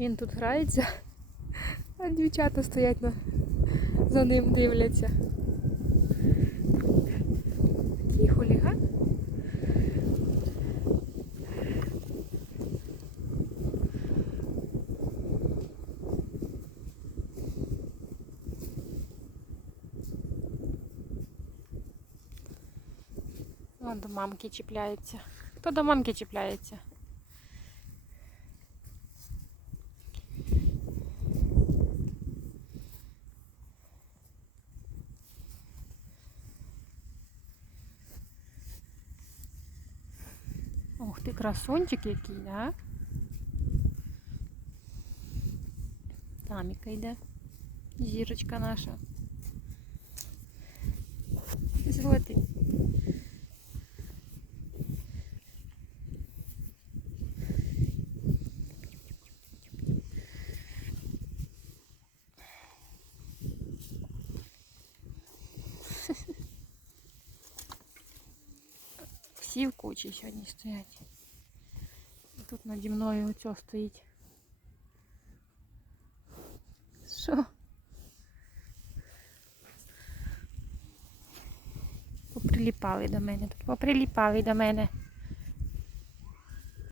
Він тут грається, а дівчата стоять на... за ним дивляться. Такий хуліган. Вон до мамки чіпляється. Хто до мамки чіпляється? Ух ти, красунчик який, да? Таміка йде. Зірочка наша. Злотий. Всі в кучі сьогодні стоять. І Тут наді мною оцьо стоїть. Що? Поприліпали до мене. Тут поприліпали до мене.